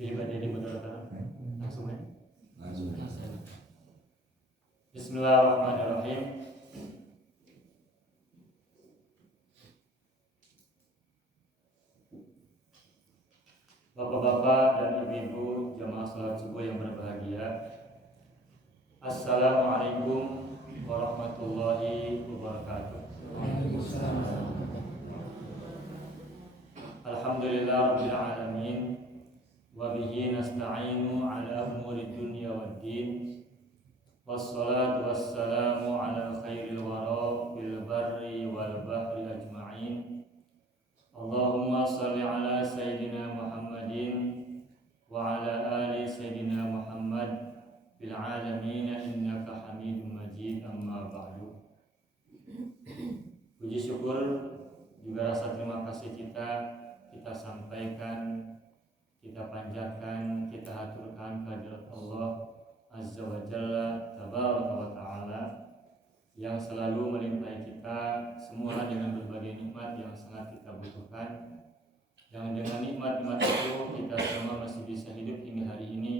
Jadi moderator langsung ya. Langsung. Bismillahirrahmanirrahim. Bapak-bapak dan ibu-ibu jamaah salat subuh yang berbahagia, Assalamualaikum warahmatullahi wabarakatuh. Alhamdulillah rabbil alamin, wa bihi nasta'inu ala umuri dunya waddin, wassalatu wassalamu ala khairil wara bil barri wal bahri ajma'in. Allahumma salli ala sayyidina Muhammadin wa ala ali sayyidina Muhammad bil alamin innaka Hamidum Majid, amma ba'du. Puji syukur juga rasa terima kasih kita sampaikan, kita panjatkan, kita haturkan kehadirat Allah Azza wa Jalla Tabaraka wa Ta'ala yang selalu melimpahi kita semua dengan berbagai nikmat yang sangat kita butuhkan, yang dengan nikmat-nikmat itu kita semua masih bisa hidup hingga hari ini,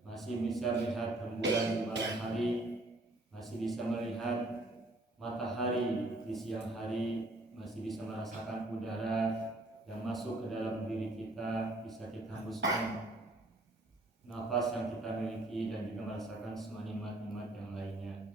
masih bisa melihat rembulan di malam hari, masih bisa melihat matahari di siang hari, masih bisa merasakan udara yang masuk ke dalam diri kita, bisa kita hembuskan nafas yang kita miliki dan juga merasakan semua nikmat-nikmat yang lainnya.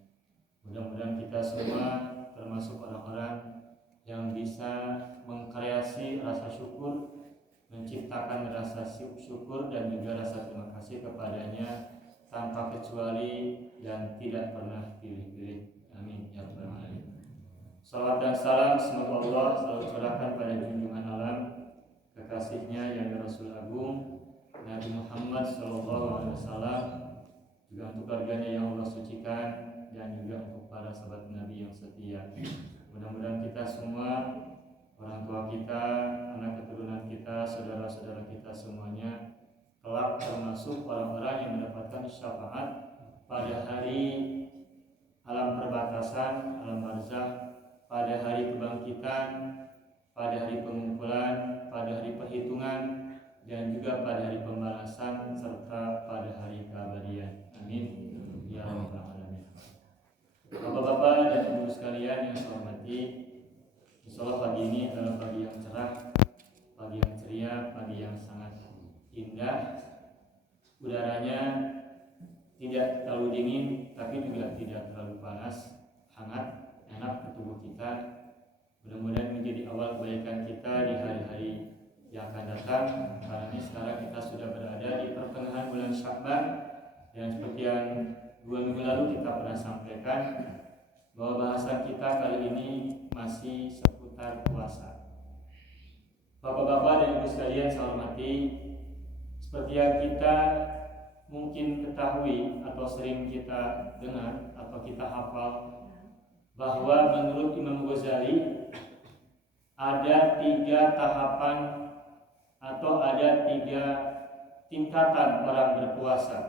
Mudah-mudahan kita semua termasuk orang-orang yang bisa mengkreasi rasa syukur, menciptakan rasa syukur dan juga rasa terima kasih kepadanya tanpa kecuali dan tidak pernah pilih-pilih. Amin ya rabbal alamin. Salawat dan salam semoga Allah selalu curahkan pada junjungan alam kekasihnya yang Rasul Agung Nabi Muhammad SAW, juga untuk keluarganya yang Allah sucikan dan juga untuk para sahabat Nabi yang setia. Mudah-mudahan kita semua, orang tua kita, anak keturunan kita, saudara-saudara kita semuanya kelak termasuk orang-orang yang mendapatkan syafaat pada hari alam perbatasan, alam barzakh, pada hari kebangkitan, pada hari pengumpulan, pada hari perhitungan, dan juga pada hari pembalasan serta pada hari kabariyah. Amin ya rabbal alamin. Bapak-bapak dan ibu sekalian yang saya hormati, insyaallah pagi ini adalah pagi yang cerah, pagi yang ceria, pagi yang sangat indah. Udaranya tidak terlalu dingin tapi juga tidak terlalu panas, hangat, enak ke tubuh kita. Mudah-mudahan menjadi awal kebaikan kita di hari-hari yang akan datang, karena ini sekarang kita sudah berada di pertengahan bulan Sya'ban, dan seperti yang 2 minggu lalu kita pernah sampaikan bahwa bahasan kita kali ini masih seputar puasa. Bapak-bapak dan ibu sekalian saya hormati, seperti yang kita mungkin ketahui atau sering kita dengar atau kita hafal, bahwa menurut Imam Ghazali ada 3 tahapan atau ada 3 tingkatan orang berpuasa.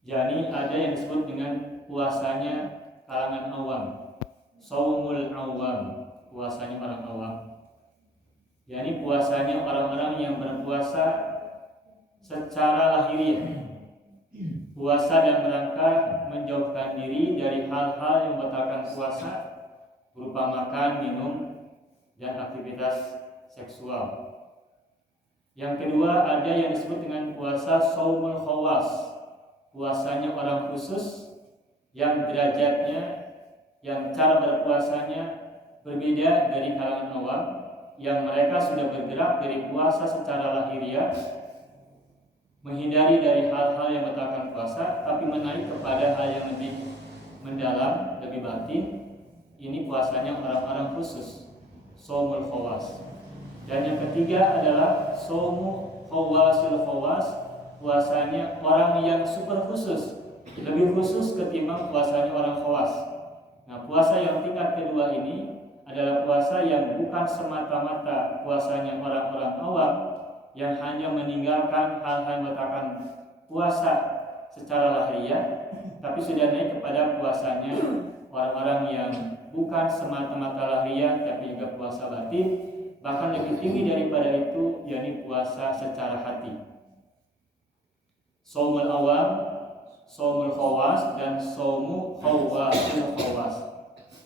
Jadi ada yang disebut dengan puasanya kalangan awam, shaumul awam, puasanya orang awam. Jadi puasanya orang-orang yang berpuasa secara lahiriah, puasa dalam rangka menjauhkan diri dari hal-hal yang membatalkan puasa berupa makan, minum, dan aktivitas seksual. Yang kedua ada yang disebut dengan puasa shaumul khawas, puasanya orang khusus yang derajatnya, yang cara berpuasanya berbeda dari kalangan awam, yang mereka sudah bergerak dari puasa secara lahiriah, menghindari dari hal-hal yang membatalkan puasa, tapi menaik kepada hal yang lebih mendalam, lebih batin. Ini puasanya orang-orang khusus, shaumul khawas. Dan yang ketiga adalah shaumu khawasul khawas, puasanya orang yang super khusus, lebih khusus ketimbang puasanya orang khawas. Nah, puasa yang tingkat kedua ini adalah puasa yang bukan semata-mata puasanya orang-orang awam yang hanya meninggalkan hal-hal membatalkan puasa secara lahiriah, tapi sudah naik kepada puasanya orang-orang yang bukan semata-mata lahiriah tapi juga puasa batin, bahkan lebih tinggi daripada itu, yakni puasa secara hati. Shaumul awam, shaumul khawas, dan shaumu khawasil khawas.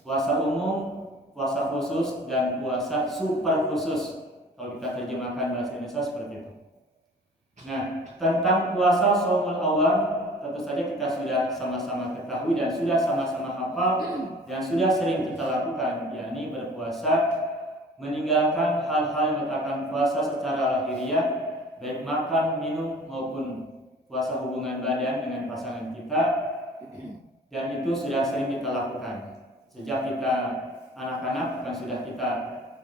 Puasa umum, puasa khusus, dan puasa super khusus. Kalau kita terjemahkan bahasa Indonesia seperti itu. Nah, tentang puasa shaumul awam, tentu saja kita sudah sama-sama ketahui dan sudah sama-sama hafal dan sudah sering kita lakukan, yakni berpuasa meninggalkan hal-hal yang membatalkan puasa secara lahiriah, baik makan, minum maupun puasa hubungan badan dengan pasangan kita, dan itu sudah sering kita lakukan sejak kita anak-anak, dan sudah kita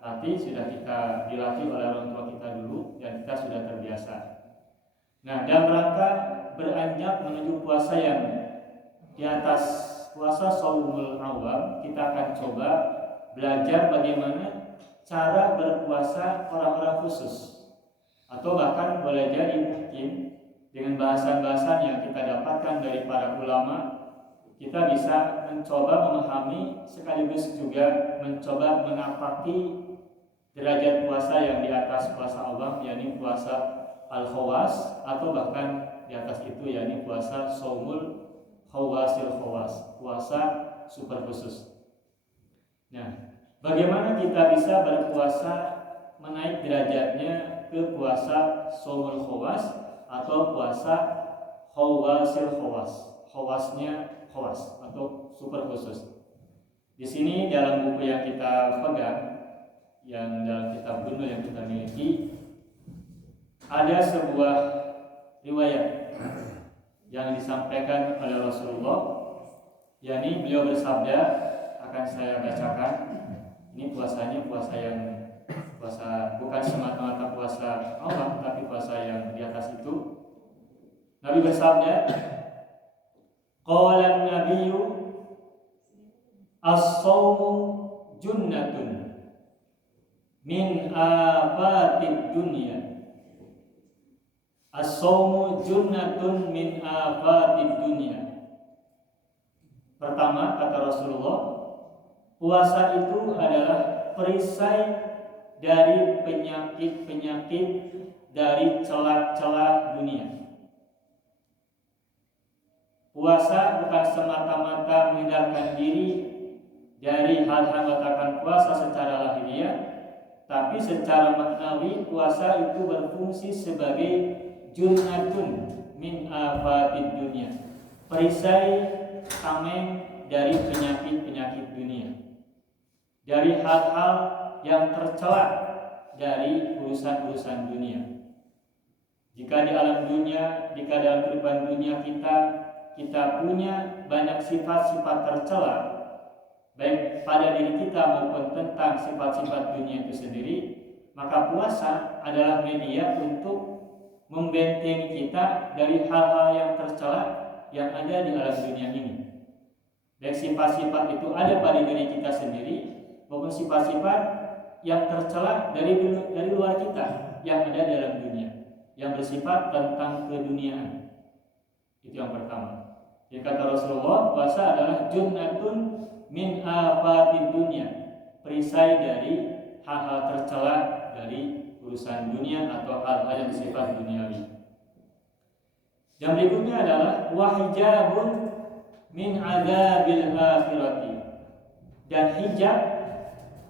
latih, sudah kita dilatih oleh orang tua kita dulu, dan kita sudah terbiasa. Nah, dalam rangka beranjak menuju puasa yang di atas puasa shaumul awam, kita akan coba belajar bagaimana cara berpuasa orang-orang khusus, atau bahkan boleh jadi mungkin dengan bahasan-bahasan yang kita dapatkan dari para ulama, kita bisa mencoba memahami sekaligus juga mencoba menapaki derajat puasa yang di atas puasa awam, yakni puasa al-khawas, atau bahkan di atas itu yakni puasa shaumul khawasil khawas, puasa super khusus. Nah, bagaimana kita bisa berpuasa menaik derajatnya ke puasa shaumul khawas atau puasa khawasil khawas, khawasnya khawas atau super khusus. Di sini dalam buku yang kita pegang, yang dalam kitab Bundul yang kita miliki, ada sebuah riwayat yang disampaikan oleh Rasulullah, yakni beliau bersabda, akan saya bacakan. Ini puasanya puasa yang bukan semata-mata puasa awam, tapi puasa yang di atas itu. Nabi bersabda, qala an-nabiyyu as-shaumu junnatun min afatid dunya. As-shaumu junnatun min afatid dunya. Pertama, kata Rasulullah, puasa itu adalah perisai dari penyakit-penyakit dari celah-celah dunia. Puasa bukan semata-mata menghindarkan diri dari hal-hal membatalkan puasa secara lahiriah, tapi secara maknawi puasa itu berfungsi sebagai junnatun min afatid dunia, perisai tameng dari penyakit-penyakit dunia, dari hal-hal yang tercela dari urusan-urusan dunia. Jika di alam dunia, jika dalam kehidupan dunia kita punya banyak sifat-sifat tercela, baik pada diri kita maupun tentang sifat-sifat dunia itu sendiri, maka puasa adalah media untuk membentengi kita dari hal-hal yang tercela yang ada di alam dunia ini. Dan sifat-sifat itu ada pada diri kita sendiri maupun sifat-sifat yang tercela dari luar kita yang ada di dalam dunia, yang bersifat tentang keduniaan. Itu yang pertama. Jadi kata Rasulullah, puasa adalah junnatun min afatid dunya, perisai dari hal-hal tercela dari urusan dunia atau hal-hal yang bersifat duniawi. Yang berikutnya adalah wahijabun min adzabil akhirati, dan hijab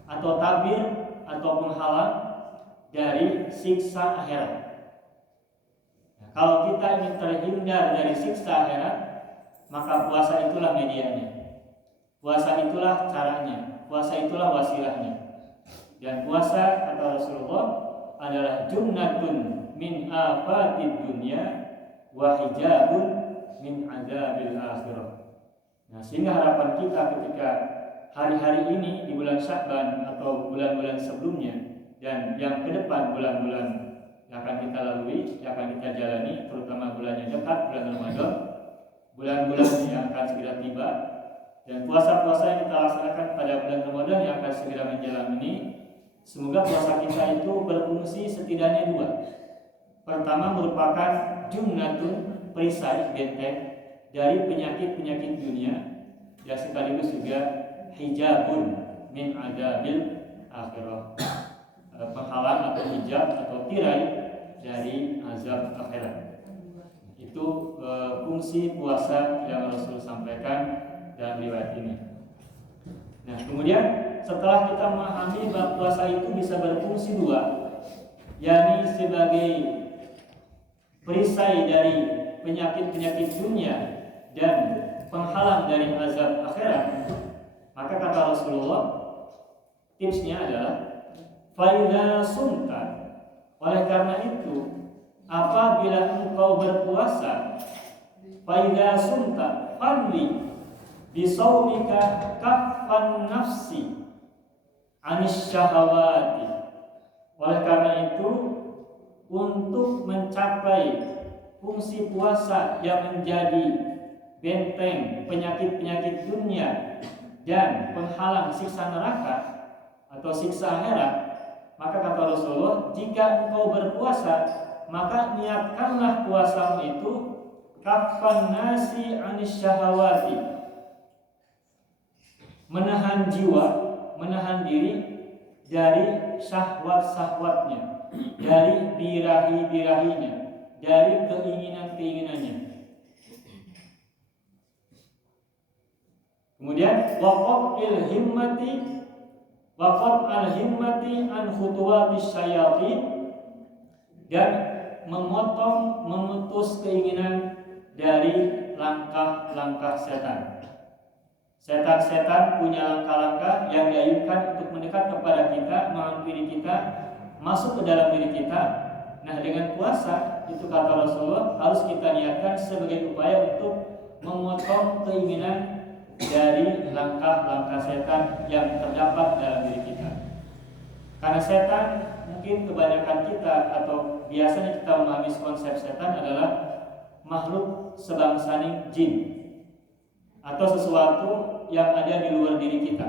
atau tabir atau penghalang dari siksa akhirat. Nah, kalau kita ingin terhindar dari siksa akhirat, maka puasa itulah medianya, puasa itulah caranya, puasa itulah wasilahnya. Dan puasa, kata Rasulullah, adalah junnatun min afatid dunya wa hijabun min adzabil akhirah. Nah, sehingga harapan kita ketika hari-hari ini di bulan Sya'ban atau bulan-bulan sebelumnya dan yang ke depan bulan-bulan yang akan kita lalui, yang akan kita jalani, terutama bulan yang dekat, bulan Ramadan, bulan-bulan yang akan segera tiba, dan puasa-puasa yang kita laksanakan pada bulan Ramadan yang akan segera menjelang ini, semoga puasa kita itu berfungsi setidaknya dua. Pertama, merupakan junnatun, perisai, benteng dari penyakit-penyakit dunia, dan sekaligus juga hijabun min adzabil akhirah, penghalang atau hijab atau tirai dari azab akhirat. Itu fungsi puasa yang Rasul sampaikan dalam riwayat ini. Nah, kemudian setelah kita memahami bahwa puasa itu bisa berfungsi dua, yakni sebagai perisai dari penyakit-penyakit dunia dan penghalang dari azab akhirat, maka kata Rasulullah, tipsnya adalah faida sumta. Oleh karena itu, apabila engkau berpuasa, faida sumta fanli bisaumika kaffan nafsi anis syahawati. Oleh karena itu, untuk mencapai fungsi puasa yang menjadi benteng penyakit-penyakit dunia dan penghalang siksa neraka atau siksa akhirat, maka kata Rasulullah, jika engkau berpuasa, maka niatkanlah puasamu itu kaffan nasi anis syahawati, menahan jiwa, menahan diri dari syahwat-syahwatnya, dari birahi-birahinya, dari keinginan-keinginannya. Kemudian waqaf al-himmati an khutuwatis syayatin, dan memutus keinginan dari langkah-langkah setan. Setan-setan punya langkah-langkah yang diayunkan untuk mendekat kepada kita, menghampiri kita, masuk ke dalam diri kita. Nah, dengan puasa itu kata Rasulullah harus kita niatkan sebagai upaya untuk memotong keinginan dari langkah-langkah setan yang terdapat dalam diri kita. Karena setan, mungkin kebanyakan kita atau biasanya kita memahami konsep setan adalah makhluk sebangsaning jin atau sesuatu yang ada di luar diri kita.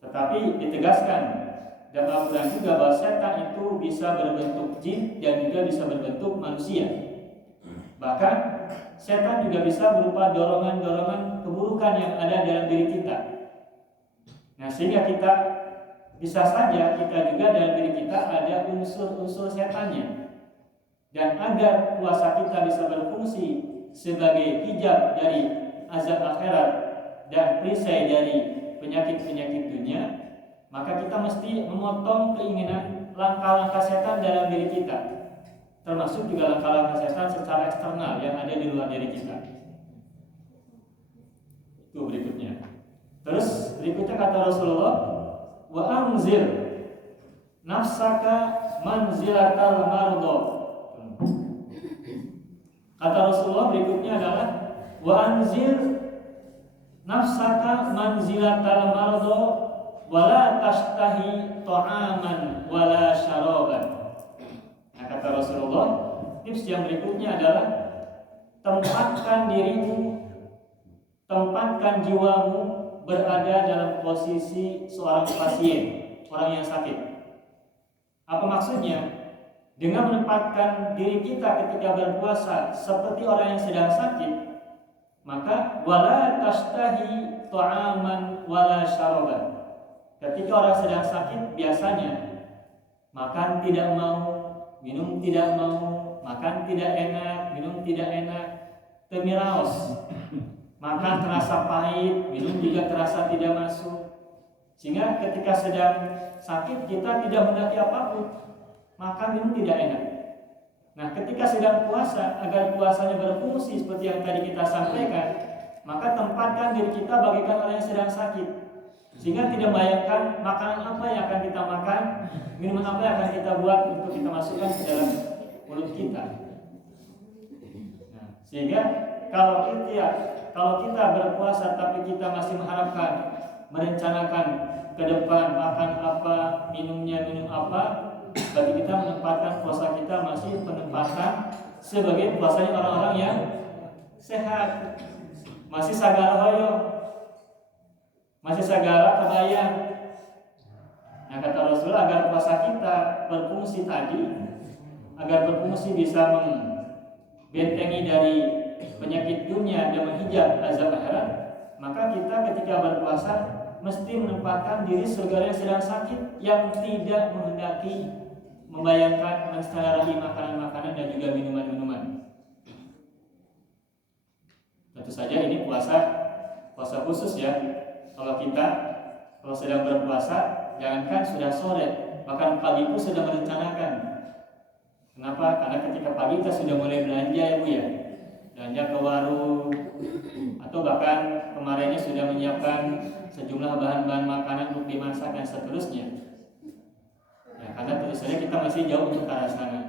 Tetapi ditegaskan dalam Al-Quran juga bahwa setan itu bisa berbentuk jin dan juga bisa berbentuk manusia. Bahkan setan juga bisa berupa dorongan-dorongan keburukan yang ada dalam diri kita. Nah, sehingga kita bisa saja kita juga dalam diri kita ada unsur-unsur setannya. Dan agar puasa kita bisa berfungsi sebagai hijab dari azab akhirat dan perisai dari penyakit-penyakit dunia, maka kita mesti memotong keinginan langkah-langkah setan dalam diri kita, termasuk juga langkah-langkah setan secara eksternal yang ada di luar diri kita. Itu berikutnya. Terus berikutnya kata Rasulullah, wa anzir nafsaka manzilatal mardo. Kata Rasulullah berikutnya adalah wa anzir nafsaka manzilatal mardo wala tashtahi ta'aman wala syaraban. Nah, kata Rasulullah, tips yang berikutnya adalah tempatkan dirimu, tempatkan jiwamu berada dalam posisi seorang pasien, orang yang sakit. Apa maksudnya? Dengan menempatkan diri kita ketika berpuasa seperti orang yang sedang sakit, maka wala tashtahi ta'aman wala syaraban. Ketika orang sedang sakit, biasanya makan tidak mau, minum tidak mau, makan tidak enak, minum tidak enak, temiraos. Makan terasa pahit, minum juga terasa tidak masuk. Sehingga ketika sedang sakit kita tidak mendaki apapun, makan minum tidak enak. Nah, ketika sedang puasa, agar puasanya berfungsi seperti yang tadi kita sampaikan, maka tempatkan diri kita bagaikan orang yang sedang sakit, sehingga tidak membayangkan makanan apa yang akan kita makan, minuman apa yang akan kita buat untuk kita masukkan ke dalam mulut kita. Nah, sehingga kalau kita berpuasa tapi kita masih mengharapkan, merencanakan ke depan makan apa, minumnya minum apa, bagi kita menempatkan puasa kita masih penempatan sebagai puasanya orang-orang yang sehat, masih sagala hoyo, masih sagala kebayang. Nah, kata Rasulullah, agar puasa kita berfungsi tadi, agar berfungsi bisa membentengi dari penyakit dunia dan menghijab azab akhirat, maka kita ketika berpuasa mesti menempatkan diri sebagai orang yang sedang sakit, yang tidak menghendaki membayangkan menselerahi makanan-makanan dan juga minuman-minuman. Tentu saja ini puasa khusus ya. Kalau sedang berpuasa, jangankan sudah sore, bahkan pagi pun sudah merencanakan. Kenapa? Karena ketika pagi kita sudah mulai belanja ya Bu ya, belanja ke warung, atau bahkan kemarinnya sudah menyiapkan sejumlah bahan-bahan makanan untuk dimasak dan seterusnya. Ya, karena tentu saja kita masih jauh untuk ke arah sana.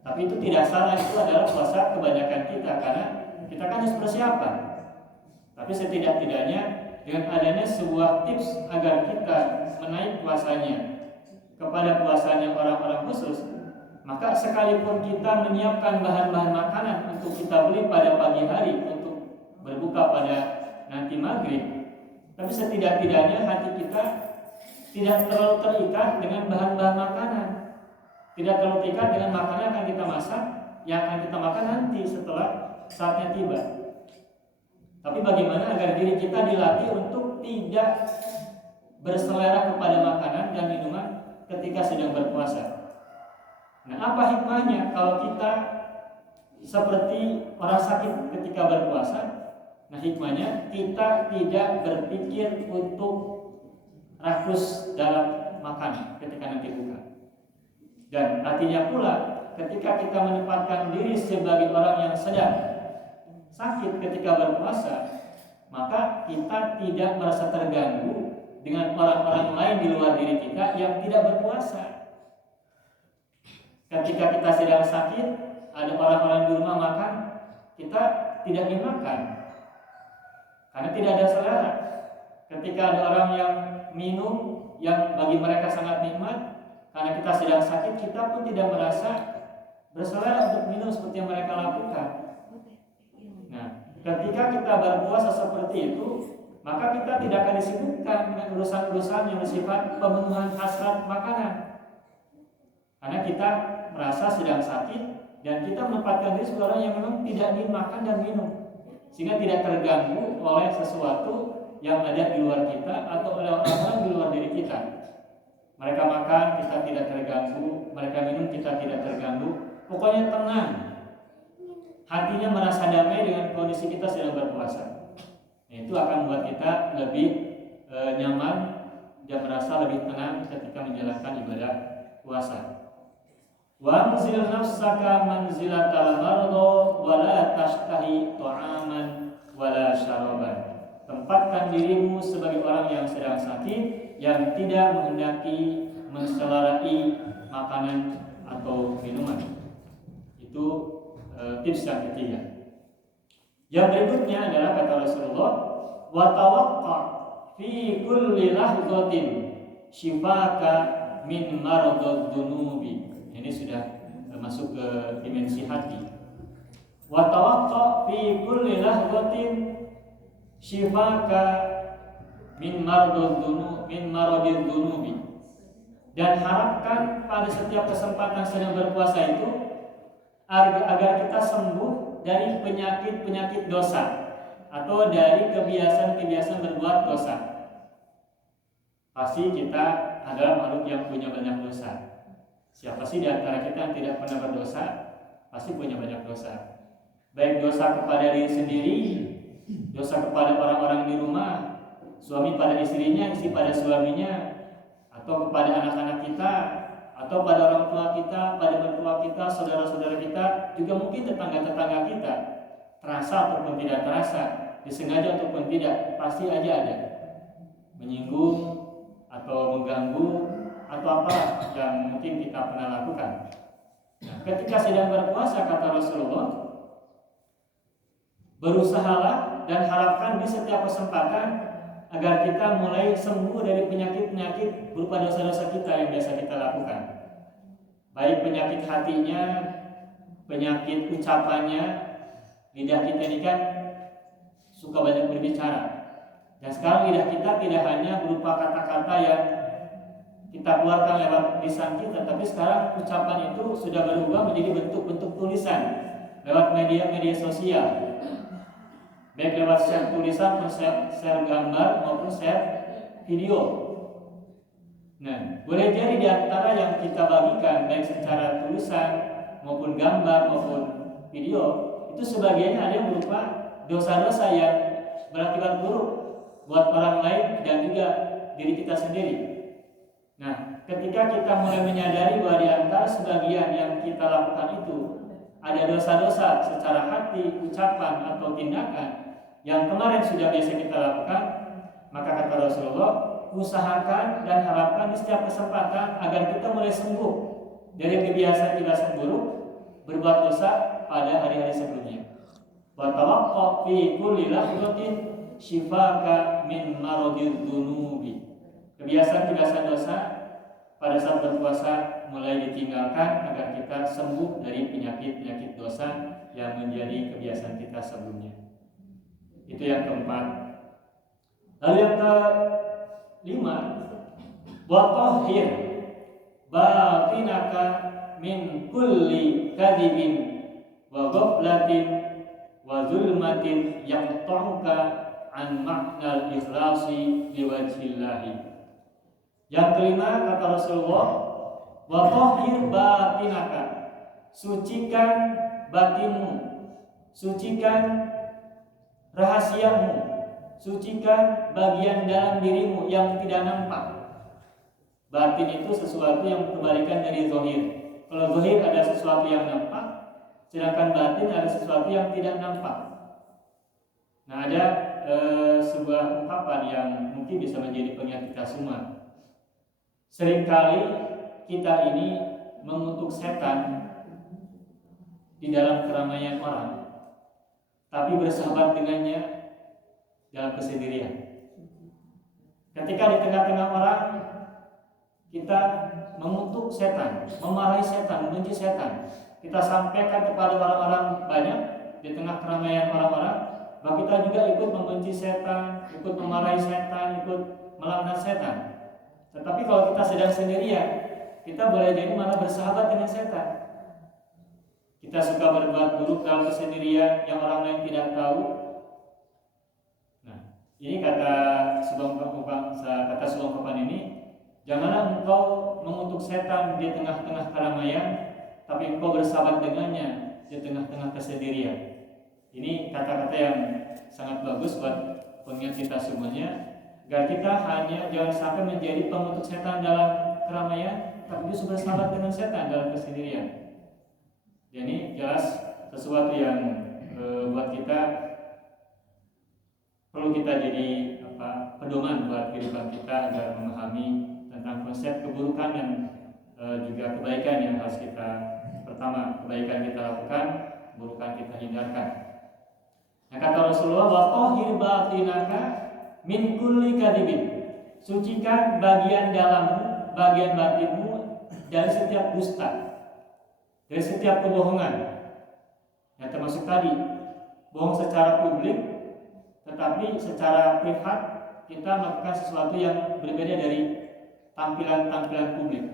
Tapi itu tidak salah, itu adalah puasa kebanyakan kita, karena kita kan harus persiapan. Tapi setidak-tidaknya dengan adanya sebuah tips agar kita menaik puasanya kepada puasanya orang-orang khusus, maka sekalipun kita menyiapkan bahan-bahan makanan untuk kita beli pada pagi hari untuk berbuka pada nanti maghrib, tapi setidak-tidaknya hati kita tidak terlalu terikat dengan bahan-bahan makanan, tidak terlalu terikat dengan makanan yang akan kita masak, yang akan kita makan nanti setelah saatnya tiba. Tapi bagaimana agar diri kita dilatih untuk tidak berselera kepada makanan dan minuman ketika sedang berpuasa. Nah, apa hikmahnya kalau kita seperti orang sakit ketika berpuasa? Nah, hikmahnya kita tidak berpikir untuk rakus dalam makan ketika nanti buka. Dan artinya pula ketika kita menempatkan diri sebagai orang yang sedang sakit ketika berpuasa, maka kita tidak merasa terganggu dengan orang-orang lain di luar diri kita yang tidak berpuasa. Ketika kita sedang sakit, ada orang-orang di rumah makan, kita tidak ingin makan karena tidak ada selera. Ketika ada orang yang minum yang bagi mereka sangat nikmat, karena kita sedang sakit, kita pun tidak merasa berselera untuk minum seperti yang mereka lakukan. Nah, ketika kita berpuasa seperti itu, maka kita tidak akan disibukkan dengan urusan-urusan yang bersifat pemenuhan hasrat makanan, karena kita merasa sedang sakit dan kita menempatkan diri sebagai orang yang memang tidak ingin makan dan minum, sehingga tidak terganggu oleh sesuatu yang ada di luar kita atau oleh orang-orang di luar diri kita. Mereka makan, kita tidak terganggu. Mereka minum, kita tidak terganggu. Pokoknya tenang. Hatinya merasa damai dengan kondisi kita sedang berpuasa. Itu akan membuat kita lebih nyaman dan merasa lebih tenang ketika menjalankan ibadah puasa. Wa anzil nafsaka manzilatal mardo wa la tashtahi ta'aman wa la syaraban. Tempatkan dirimu sebagai orang yang sedang sakit, yang tidak menghendaki menselerai makanan atau minuman. Itu tips yang ketiga. Yang berikutnya adalah kata Rasulullah, wa tawaqqa fi kulli lahzatin shifaka min maradud dunubi. Ini sudah masuk ke dimensi hati. Wa tawaqqa fi kulli lahzatin shifaka min maradud dunubi. Dan harapkan pada setiap kesempatan sedang berpuasa itu agar kita sembuh dari penyakit-penyakit dosa atau dari kebiasaan-kebiasaan berbuat dosa. Pasti kita adalah makhluk yang punya banyak dosa. Siapa sih di antara kita yang tidak pernah berdosa? Pasti punya banyak dosa. Baik dosa kepada diri sendiri, dosa kepada orang-orang di rumah, suami pada istrinya, istri pada suaminya, atau kepada anak-anak kita, atau pada orang tua kita, pada mertua kita, saudara-saudara kita, juga mungkin tetangga-tetangga kita. Terasa ataupun tidak terasa, disengaja ataupun tidak, pasti aja ada menyinggung atau mengganggu atau apa yang mungkin kita pernah lakukan. Nah, ketika sedang berpuasa, kata Rasulullah, berusahalah dan harapkan di setiap kesempatan agar kita mulai sembuh dari penyakit-penyakit berupa dosa-dosa kita yang biasa kita lakukan. Baik penyakit hatinya, penyakit ucapannya. Lidah kita ini kan suka banyak berbicara. Dan sekarang lidah kita tidak hanya berupa kata-kata yang kita keluarkan lewat lisan kita, tapi sekarang ucapan itu sudah berubah menjadi bentuk-bentuk tulisan lewat media-media sosial. Baik lewat share tulisan, share gambar maupun share video. Nah, boleh jadi di antara yang kita bagikan baik secara tulisan maupun gambar maupun video itu sebagiannya ada yang berupa dosa-dosa yang berakibat buruk buat orang lain dan juga diri kita sendiri. Nah, ketika kita mulai menyadari bahwa di antara sebagian yang kita lakukan itu ada dosa-dosa secara hati, ucapan atau tindakan yang kemarin sudah biasa kita lakukan, maka kata Rasulullah, usahakan dan harapkan di setiap kesempatan agar kita mulai sembuh dari kebiasaan-kebiasaan buruk berbuat dosa pada hari-hari sebelumnya. Wa tawaqqa fi kulli lahzatin shifaka min maradid dunubi. Kebiasaan-kebiasaan dosa pada saat berpuasa mulai ditinggalkan agar kita sembuh dari penyakit-penyakit dosa yang menjadi kebiasaan kita sebelumnya. Itu yang keempat. Lalu yang kelima, wa tahhir batinaka min kulli kadhibin wa ghaflatin wa zulmatin yaqta'uka an ma'nal ikhlasi liwajhillahi. Yang kelima kata Rasulullah, wa tahhir batinaka, sucikan batinmu, sucikan rahasiamu, sucikan bagian dalam dirimu yang tidak nampak. Batin itu sesuatu yang kebalikan dari zahir. Kalau zahir ada sesuatu yang nampak, sedangkan batin ada sesuatu yang tidak nampak. Nah, ada sebuah ungkapan yang mungkin bisa menjadi pengingat kita semua. Seringkali kita ini mengutuk setan di dalam keramaian orang, tapi bersahabat dengannya dalam kesendirian. Ketika di tengah-tengah orang kita mengutuk setan, memarahi setan, membenci setan, kita sampaikan kepada orang-orang banyak di tengah keramaian orang-orang, bahwa kita juga ikut membenci setan, ikut memarahi setan, ikut melaknat setan. Tetapi kalau kita sedang sendirian, kita boleh jadi malah bersahabat dengan setan. Kita suka berbuat buruk dalam kesendirian yang orang lain tidak tahu. Nah, ini kata sebuah ungkapan ini, janganlah engkau mengutuk setan di tengah-tengah keramaian, tapi engkau bersahabat dengannya di tengah-tengah kesendirian. Ini kata-kata yang sangat bagus buat pengingat kita semuanya, agar kita hanya jangan sampai menjadi pengutuk setan dalam keramaian, tapi justru bersahabat dengan setan dalam kesendirian. Ini jelas sesuatu yang buat kita perlu kita jadi pedoman buat kehidupan kita agar memahami tentang konsep keburukan dan juga kebaikan yang harus kita, pertama kebaikan kita lakukan, keburukan kita hindarkan. Nah, kata Rasulullah, wa tahhir batinaka min kulli kadhibin, sucikan bagian dalammu, bagian batinmu dari setiap dusta, dari setiap kebohongan. Yang termasuk tadi bohong secara publik, tetapi secara privat kita melakukan sesuatu yang berbeda dari tampilan-tampilan publik.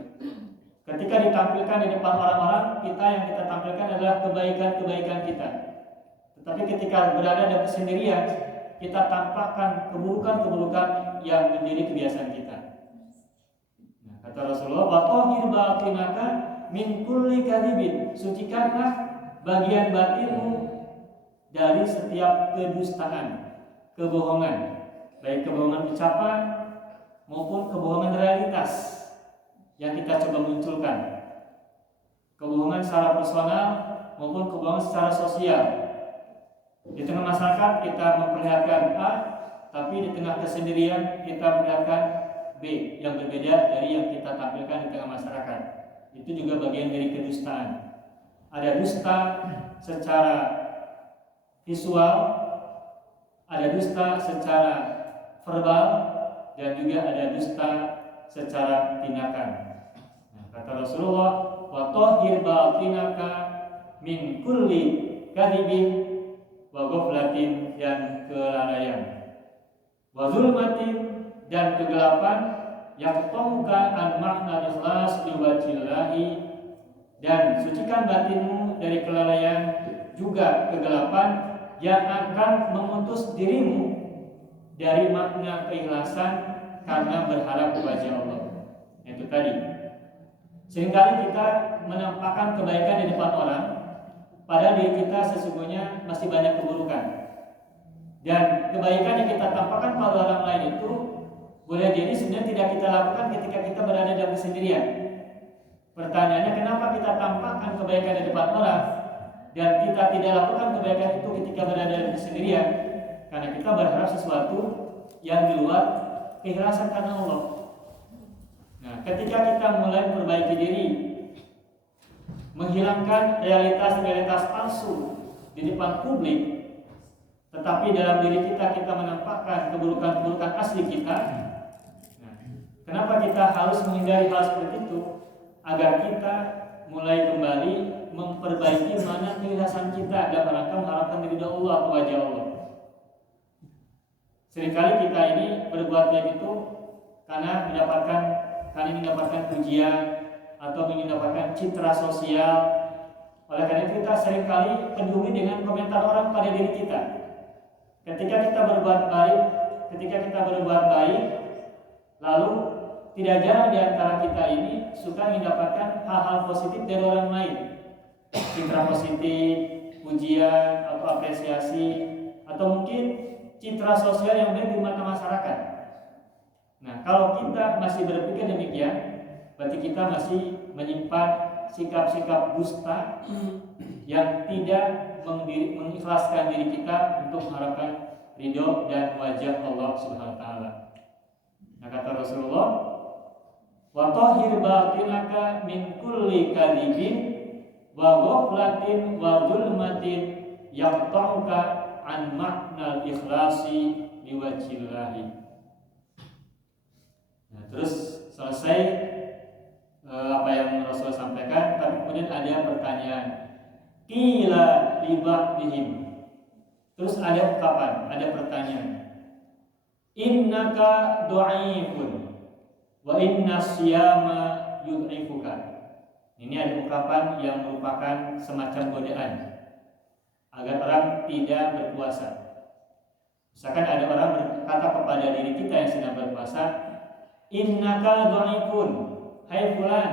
Ketika ditampilkan di depan orang-orang, kita yang kita tampilkan adalah kebaikan-kebaikan kita. Tetapi ketika berada dalam kesendirian, kita tampakkan keburukan-keburukan yang menjadi kebiasaan kita. Nah, kata Rasulullah, wa tahhir batinaka min kulli kadhibin, sucikanlah bagian batinmu dari setiap kedustaan, kebohongan, baik kebohongan ucapan maupun kebohongan realitas yang kita coba munculkan, kebohongan secara personal maupun kebohongan secara sosial. Di tengah masyarakat kita memperlihatkan A, tapi di tengah kesendirian kita memperlihatkan B yang berbeda dari yang kita tampilkan di tengah masyarakat. Itu juga bagian dari kedustaan. Ada dusta secara visual, ada dusta secara verbal, dan juga ada dusta secara tindakan. Nah, kata Rasulullah, wa tahhir batinaka min kulli kadhibin wa ghaflatin, dan kelalaian, wa zulmatin, dan kegelapan, yaqta'uka an makna ikhlas liwajhillahi, dan sucikan batinmu dari kelalaian juga kegelapan yang akan memutus dirimu dari makna keikhlasan karena berharap wajah Allah. Itu tadi. Seringkali kita menampakkan kebaikan di depan orang, padahal diri kita sesungguhnya masih banyak keburukan. Dan kebaikan yang kita tampakkan pada orang lain itu boleh jadi sebenarnya tidak kita lakukan ketika kita berada dalam kesendirian. Pertanyaannya, kenapa kita tampakkan kebaikan di depan orang dan kita tidak lakukan kebaikan itu ketika berada dalam kesendirian? Karena kita berharap sesuatu yang di luar keikhlasan karena Allah. Nah, ketika kita mulai memperbaiki diri, menghilangkan realitas-realitas palsu di depan publik, tetapi dalam diri kita menampakkan keburukan-keburukan asli kita. Nah, kenapa kita harus menghindari hal seperti itu? Agar kita mulai kembali memperbaiki mana keikhlasan kita dalam rangka mengharapkan ridha Allah atau wajah Allah. Seringkali kita ini berbuat baik itu karena ingin mendapatkan pujian atau ingin mendapatkan citra sosial. Oleh karena itu kita seringkali peduli dengan komentar orang pada diri kita. Ketika kita berbuat baik, lalu tidak jarang di antara kita ini suka mendapatkan hal-hal positif dari orang lain. Citra positif, pujian atau apresiasi, atau mungkin citra sosial yang baik di mata masyarakat. Nah, kalau kita masih berpikir demikian, berarti kita masih menyimpan sikap-sikap dusta yang tidak mengikhlaskan diri kita untuk mengharapkan ridho dan wajah Allah Subhanahu wa taala. Nah, kata Rasulullah, wa tahhir batinaka min kulli kadhibin wa ghaflatin wa zulmatin yaqta'uka an maknal ikhlasi liwajhillahi. Nah, terus selesai apa yang Rasul sampaikan, tapi kemudian ada pertanyaan. Qila liba'dihim. Terus ada ungkapan, ada pertanyaan. Innaka du'ifun wa inna siyama yud'ifuka. Ini ada ungkapan yang merupakan semacam godaan agar orang tidak berpuasa. Misalkan ada orang berkata kepada diri kita yang sedang berpuasa, innaka du'ifun, hai fulan,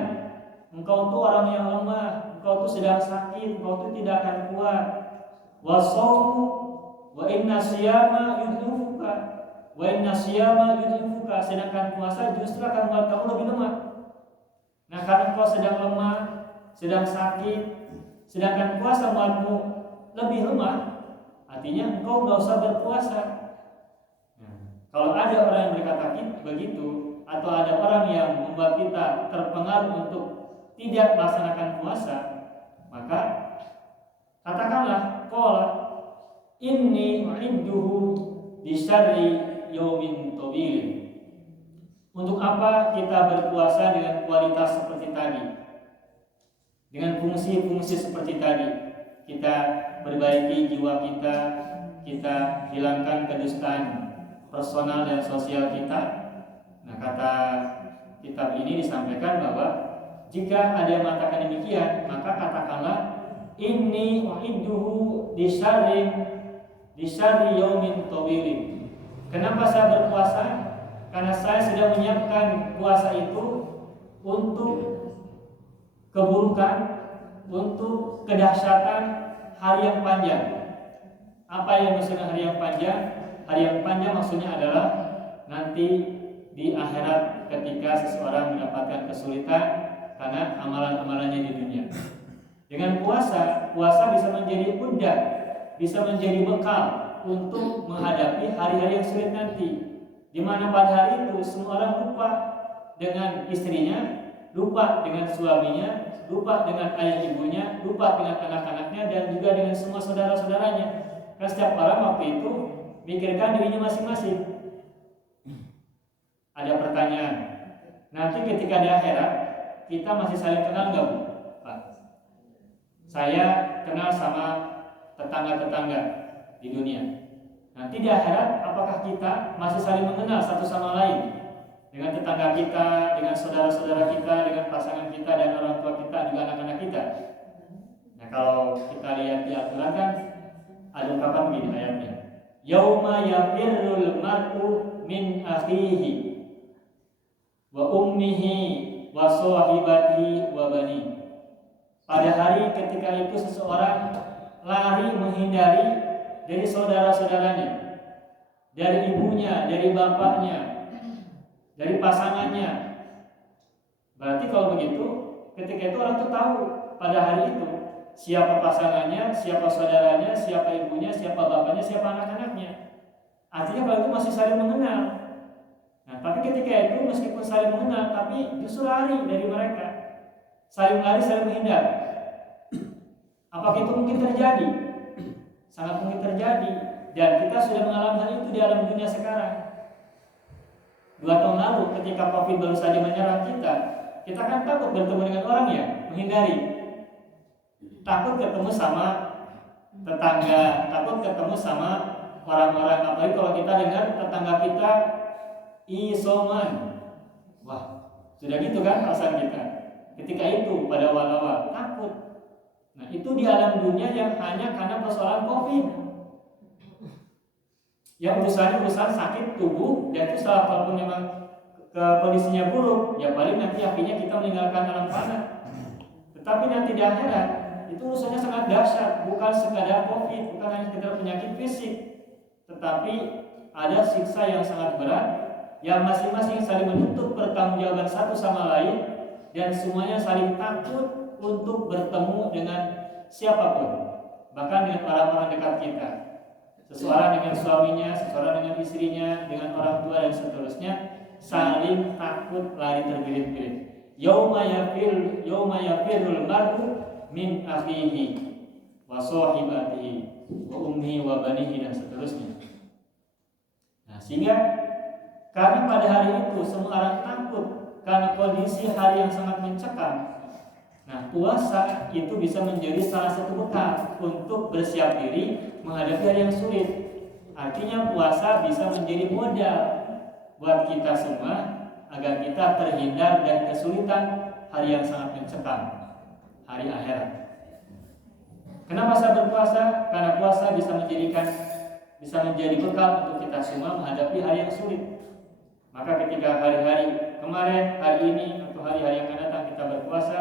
engkau tuh orang yang lemah, engkau tuh sedang sakit, engkau tuh tidak akan kuat. Wasaumu wa inna siyama yudhifuka, wa inna siyama yudhifuka, sedangkan puasa justru akan membuat kamu lebih lemah. Nah, karena engkau sedang lemah, sedang sakit, sedangkan puasa membuatmu lebih lemah, artinya engkau nggak usah berpuasa. Nah, kalau ada orang yang berkata begitu, atau ada orang yang membuat kita terpengaruh untuk tidak melaksanakan puasa, maka katakanlah, qala inni u'idduhu di syarri yaumin tawil. Untuk apa kita berpuasa dengan kualitas seperti tadi, dengan fungsi-fungsi seperti tadi? Kita perbaiki jiwa kita, kita hilangkan kedustaan personal dan sosial kita. Nah, kata kitab ini disampaikan bahwa jika ada yang mengatakan demikian, maka katakanlah inni u'idduhu di syarri yaumin tawilin. Kenapa saya berpuasa? Karena saya sedang menyiapkan puasa itu untuk keburukan, untuk kedahsyatan hari yang panjang. Apa yang maksudnya hari yang panjang? Hari yang panjang maksudnya adalah nanti di akhirat ketika seseorang mendapatkan kesulitan karena amalan-amalannya di dunia. Dengan puasa bisa menjadi pundak, bisa menjadi bekal untuk menghadapi hari-hari yang sulit nanti, di mana pada hari itu semua orang lupa dengan istrinya, lupa dengan suaminya, lupa dengan ayah ibunya, lupa dengan anak-anaknya, dan juga dengan semua saudara-saudaranya. Karena setiap orang waktu itu mikirkan dirinya masing-masing. Ada pertanyaan, nanti ketika di akhirat kita masih saling kenal nggak, Bu? Pak, saya kenal sama tetangga-tetangga di dunia. Nanti di akhirat apakah kita masih saling mengenal satu sama lain dengan tetangga kita, dengan saudara-saudara kita, dengan pasangan kita dan orang tua kita, juga anak-anak kita? Nah, kalau kita lihat di Al-Quran kan ada ungkapan begini ayatnya. Yauma yafirrul mar'u min akhihi wa ummihi wa sahibatihi wa bani. Pada hari ketika itu seseorang lari menghindari dari saudara-saudaranya, dari ibunya, dari bapaknya, dari pasangannya. Berarti kalau begitu, ketika itu orang tuh tahu pada hari itu siapa pasangannya, siapa saudaranya, siapa ibunya, siapa bapaknya, siapa anak-anaknya. Artinya kalau itu masih saling mengenal. Nah, tapi ketika itu meskipun saling mengenal, tapi justru lari dari mereka, saling lari, saling menghindar. Apakah itu mungkin terjadi? Sangat mungkin terjadi. Dan kita sudah mengalami hal itu di alam dunia sekarang. 2 tahun lalu ketika COVID baru saja menyerang kita kan takut bertemu dengan orang ya, menghindari. Takut ketemu sama tetangga, takut ketemu sama orang-orang. Apalagi kalau kita dengar tetangga kita isoman. Wah, sudah gitu kan alasan kita. Ketika itu pada awal-awal takut. Nah, itu di alam dunia yang hanya karena persoalan COVID. Yang urusan sakit tubuh, dan itu salah kalaupun memang kondisinya buruk, ya paling nanti akhirnya kita meninggalkan alam fana. Tetapi nanti di akhirat itu urusannya sangat dahsyat, bukan sekadar COVID, bukan hanya sekedar penyakit fisik, tetapi ada siksa yang sangat berat, yang masing-masing saling menuntut pertanggungjawaban satu sama lain, dan semuanya saling takut untuk bertemu dengan siapapun, bahkan dengan orang-orang dekat kita. Seseorang dengan suaminya, seseorang dengan istrinya, dengan orang tua dan seterusnya, saling takut lari terbirit-birit. Yauma yafirul mar'u min akhihi wa sahibatihi wa ummihi wa banihi dan seterusnya. Nah, sehingga karena pada hari itu semua orang takut karena kondisi hari yang sangat mencekam. Nah, puasa itu bisa menjadi salah satu bekal untuk bersiap diri menghadapi hari yang sulit. Artinya puasa bisa menjadi modal buat kita semua agar kita terhindar dari kesulitan hari yang sangat mencekam, hari akhirat. Kenapa saya berpuasa? Karena puasa bisa menjadi bekal untuk kita semua menghadapi hari yang sulit. Maka ketika hari-hari kemarin, hari ini atau hari-hari yang akan datang kita berpuasa,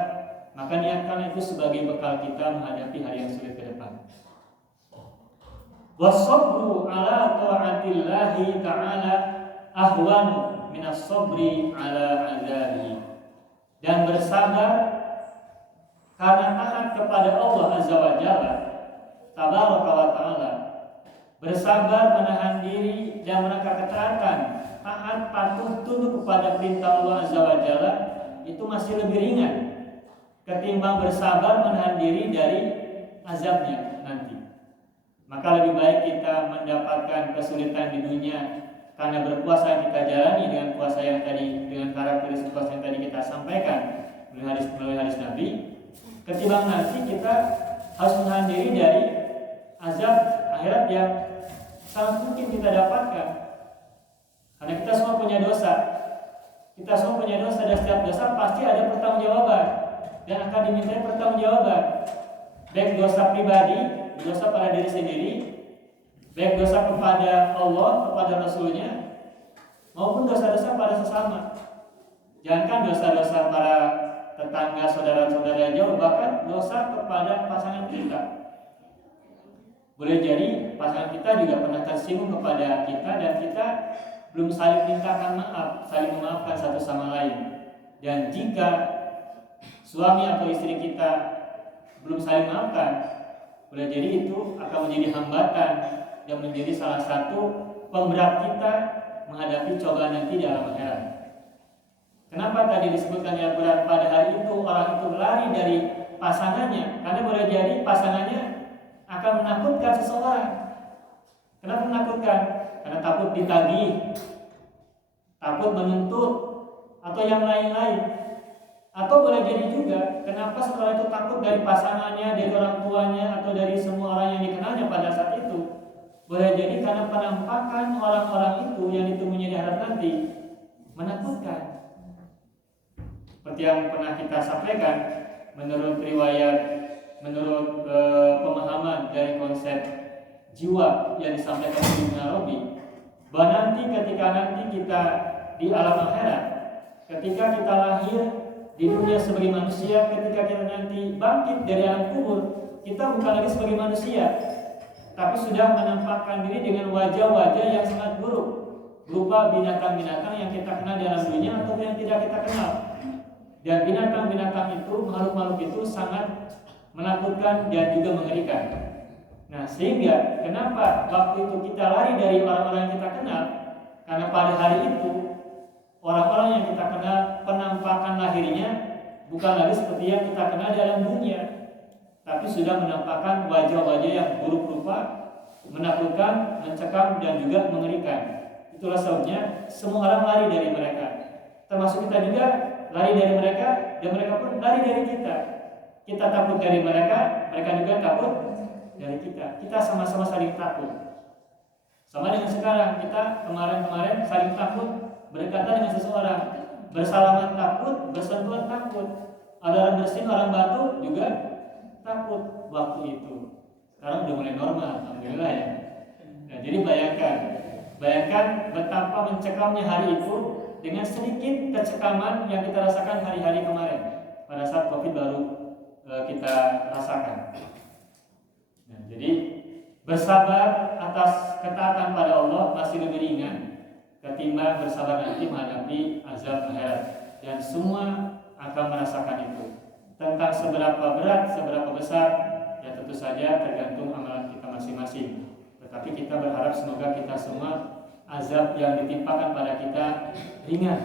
maka niatkan itu sebagai bekal kita menghadapi hari yang sulit ke depan. Wasabru ala ta'atillahi ta'ala ahwanu minas sabri ala azabi. Dan bersabar karena taat kepada Allah Azza wa Jalla tabaraka wa ta'ala. Bersabar menahan diri dan menegakkan ketaatan, taat patuh tunduk kepada perintah Allah Azza wa Jalla itu masih lebih ringan ketimbang bersabar menahan diri dari azabnya nanti. Maka lebih baik kita mendapatkan kesulitan di dunia karena berpuasa yang kita jalani dengan puasa yang tadi, dengan karakteristik puasa yang tadi kita sampaikan melalui hadis Nabi, ketimbang nanti kita harus menahan diri dari azab akhirat yang sangat mungkin kita dapatkan. Karena kita semua punya dosa. Kita semua punya dosa, dan setiap dosa pasti ada pertanggungjawaban dan akan dimintai pertanggungjawaban. Baik dosa pribadi, dosa pada diri sendiri, baik dosa kepada Allah, kepada Rasulnya, maupun dosa-dosa pada sesama. Jangankan dosa-dosa para tetangga, saudara-saudara jauh, bahkan dosa kepada pasangan kita. Boleh jadi pasangan kita juga pernah tersinggung kepada kita dan kita belum saling mintakan maaf, saling memaafkan satu sama lain. Dan jika suami atau istri kita belum saling maafkan, boleh jadi itu akan menjadi hambatan dan menjadi salah satu pemberat kita menghadapi cobaan nanti di alam akhirat. Kenapa tadi disebutkan yang berat pada hari itu orang itu lari dari pasangannya? Karena boleh jadi pasangannya akan menakutkan seseorang. Kenapa menakutkan? Karena takut ditagih, takut menuntut, atau yang lain-lain. Atau boleh jadi juga kenapa setelah itu takut dari pasangannya, dari orang tuanya, atau dari semua orang yang dikenalnya pada saat itu. Boleh jadi karena penampakan orang-orang itu yang ditemuinya di akhirat nanti menakutkan. Seperti yang pernah kita sampaikan, menurut riwayat, menurut pemahaman dari konsep jiwa yang disampaikan oleh Ibnu Arabi, bahwa nanti ketika nanti kita di alam akhirat, ketika kita lahir di dunia sebagai manusia, ketika kita nanti bangkit dari alam kubur, kita bukan lagi sebagai manusia, tapi sudah menampakkan diri dengan wajah-wajah yang sangat buruk, berupa binatang-binatang yang kita kenal di alam dunia atau yang tidak kita kenal. Dan binatang-binatang itu, makhluk-makhluk itu sangat menakutkan dan juga mengerikan. Nah, sehingga kenapa waktu itu kita lari dari orang-orang yang kita kenal? Karena pada hari itu orang-orang yang kita kenal penampakan lahirnya bukan lagi seperti yang kita kenal di alam dunia, tapi sudah menampakkan wajah-wajah yang buruk rupa, menakutkan, mencekam dan juga mengerikan. Itulah sebabnya semua orang lari dari mereka, termasuk kita juga lari dari mereka, dan mereka pun lari dari kita. Kita takut dari mereka, mereka juga takut dari kita. Kita sama-sama saling takut. Sama dengan sekarang, kita kemarin-kemarin saling takut berkata dengan seseorang, bersalaman takut, bersentuhan takut. Ada orang bersin, orang batuk juga takut waktu itu. Sekarang udah mulai normal, alhamdulillah ya. Nah, jadi bayangkan betapa mencekamnya hari itu dengan sedikit kecekaman yang kita rasakan hari-hari kemarin pada saat COVID baru kita rasakan. Nah, jadi bersabar atas ketaatan pada Allah masih lebih ringan ketimbang bersabar nanti menghadapi azab akhirat, dan semua akan merasakan itu. Tentang seberapa berat, seberapa besar, ya tentu saja tergantung amalan kita masing-masing. Tetapi kita berharap semoga kita semua azab yang ditimpakan pada kita ringan.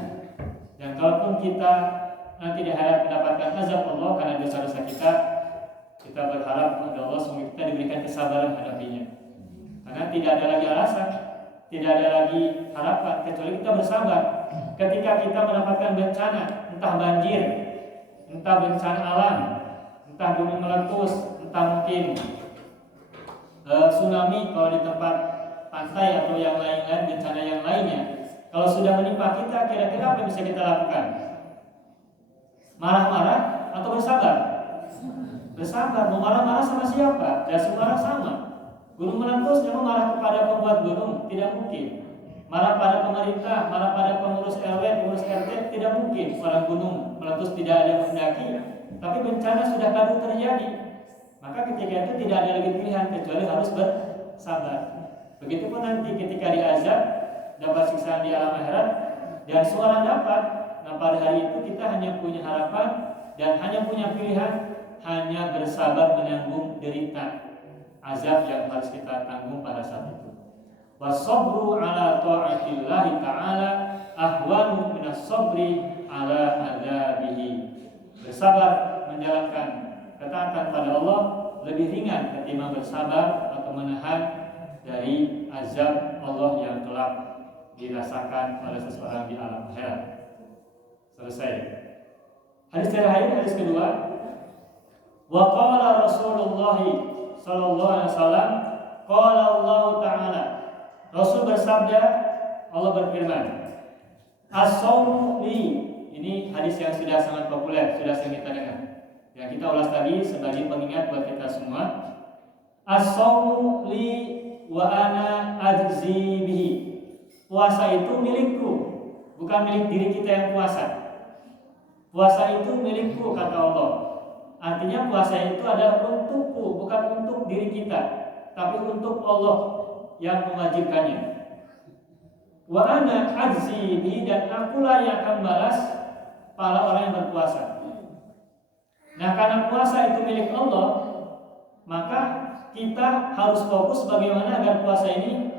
Dan kalaupun kita nanti di akhirat mendapatkan azab Allah karena dosa-dosa kita berharap kepada Allah semoga kita diberikan kesabaran menghadapinya. Karena tidak ada lagi alasan, tidak ada lagi harapan kecuali kita bersabar. Ketika kita mendapatkan bencana, entah banjir, entah bencana alam, entah gunung meletus, entah mungkin tsunami kalau di tempat pantai atau yang lain-lain, bencana yang lainnya. Kalau sudah menimpa kita, kira-kira apa yang bisa kita lakukan? Marah-marah atau bersabar? Bersabar. Mau marah-marah sama siapa? Ya semua orang sama. Gunung meletus, jangan marah kepada pembuat gunung, tidak mungkin. Marah pada pemerintah, marah pada pengurus RW, pengurus RT, tidak mungkin. Orang gunung meletus tidak ada yang mendaki, tapi bencana sudah kadung terjadi. Maka ketika itu tidak ada lagi pilihan kecuali harus bersabar. Begitupun nanti ketika diazab, dapat siksaan di alam akhirat, dan semua dapat. Nah pada hari itu kita hanya punya harapan dan hanya punya pilihan, hanya bersabar menanggung derita azab yang harus kita tanggung pada saat itu. Wasabru ala ta'atillahi ta'ala ahwanu minas sabri ala adzabihi. Bersabar menjalankan ketaatan pada Allah lebih ringan ketimbang bersabar atau menahan dari azab Allah yang kelak dirasakan oleh seseorang di alam akhirat. Selesai. Hadis terakhir, hadis kedua. Wa qala Rasulullah sallallahu alaihi wasallam, qala Allah Ta'ala. Rasul bersabda, Allah berfirman, as-shaumu li. Ini hadis yang sudah sangat populer, sudah sering kita dengar. Yang kita ulas tadi sebagai pengingat buat kita semua. As-shaumu li wa ana ajzi bihi. Puasa itu milikku, bukan milik diri kita yang puasa. Puasa itu milikku kata Allah. Artinya puasa itu adalah untukku, bukan untuk diri kita, tapi untuk Allah yang mewajibkannya. Wa ana ajzi bihi, dan akulah yang akan balas para orang yang berpuasa. Nah, karena puasa itu milik Allah, maka kita harus fokus bagaimana agar puasa ini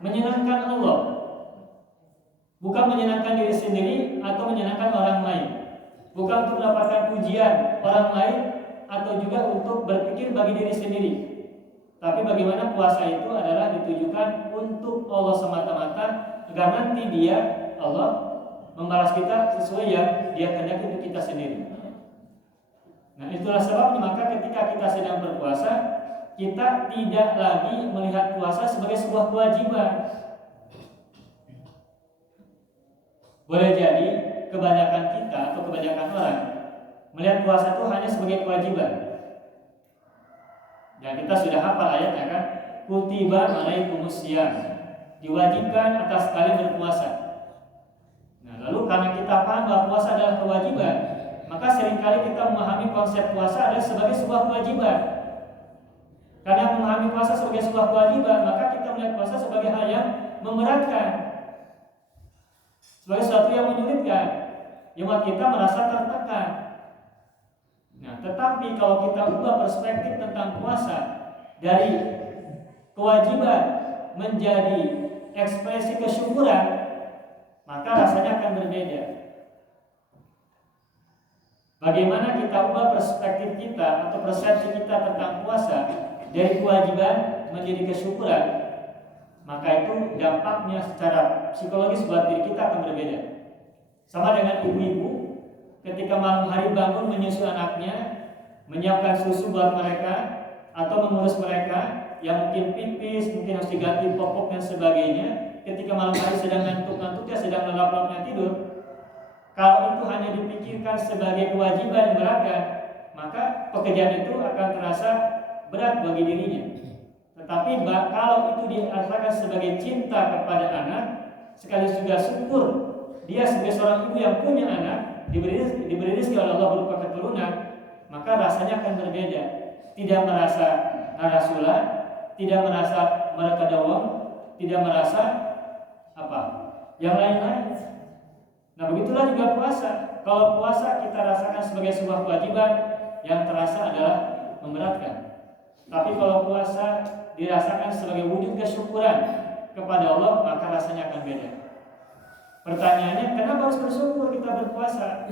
menyenangkan Allah, bukan menyenangkan diri sendiri atau menyenangkan orang lain, bukan untuk mendapatkan pujian orang lain atau juga untuk berpikir bagi diri sendiri. Tapi bagaimana puasa itu adalah ditujukan untuk Allah semata-mata, agar nanti Dia, Allah, membalas kita sesuai yang Dia kehendaki untuk kita sendiri. Nah, itulah sebabnya maka ketika kita sedang berpuasa, kita tidak lagi melihat puasa sebagai sebuah kewajiban. Boleh jadi kebanyakan kita atau kebanyakan orang melihat puasa itu hanya sebagai kewajiban. Dan kita sudah hafal ayatnya kan, kutiba alaikumus syiyam, diwajibkan atas kalian berpuasa. Nah, lalu karena kita paham bahwa puasa adalah kewajiban, maka seringkali kita memahami konsep puasa adalah sebagai sebuah kewajiban. Karena memahami puasa sebagai sebuah kewajiban, maka kita melihat puasa sebagai hal yang memberatkan, sebagai sesuatu yang menyulitkan, yang membuat kita merasa tertekan. Nah, tetapi kalau kita ubah perspektif tentang puasa dari kewajiban menjadi ekspresi kesyukuran, maka rasanya akan berbeda. Bagaimana kita ubah perspektif kita atau persepsi kita tentang puasa dari kewajiban menjadi kesyukuran, maka itu dampaknya secara psikologis buat diri kita akan berbeda. Sama dengan ibu-ibu ketika malam hari bangun menyusu anaknya, menyiapkan susu buat mereka atau mengurus mereka yang mungkin pipis, mungkin harus diganti popok dan sebagainya. Ketika malam hari sedang ngantuk-ngantuknya, sedang lelap-lelapnya tidur, kalau itu hanya dipikirkan sebagai kewajiban yang beratkan, maka pekerjaan itu akan terasa berat bagi dirinya. Tetapi kalau itu dirasakan sebagai cinta kepada anak, sekaligus juga syukur dia sebagai seorang ibu yang punya anak, diberi rezeki oleh Allah berupa keturunan, maka rasanya akan berbeda. Tidak merasa narasula, tidak merasa merekadawang, tidak merasa yang lain-lain. Nah, begitulah juga puasa. Kalau puasa kita rasakan sebagai sebuah kewajiban, yang terasa adalah memberatkan. Tapi kalau puasa dirasakan sebagai wujud kesyukuran kepada Allah, maka rasanya akan beda. Pertanyaannya, kenapa harus bersyukur kita berpuasa?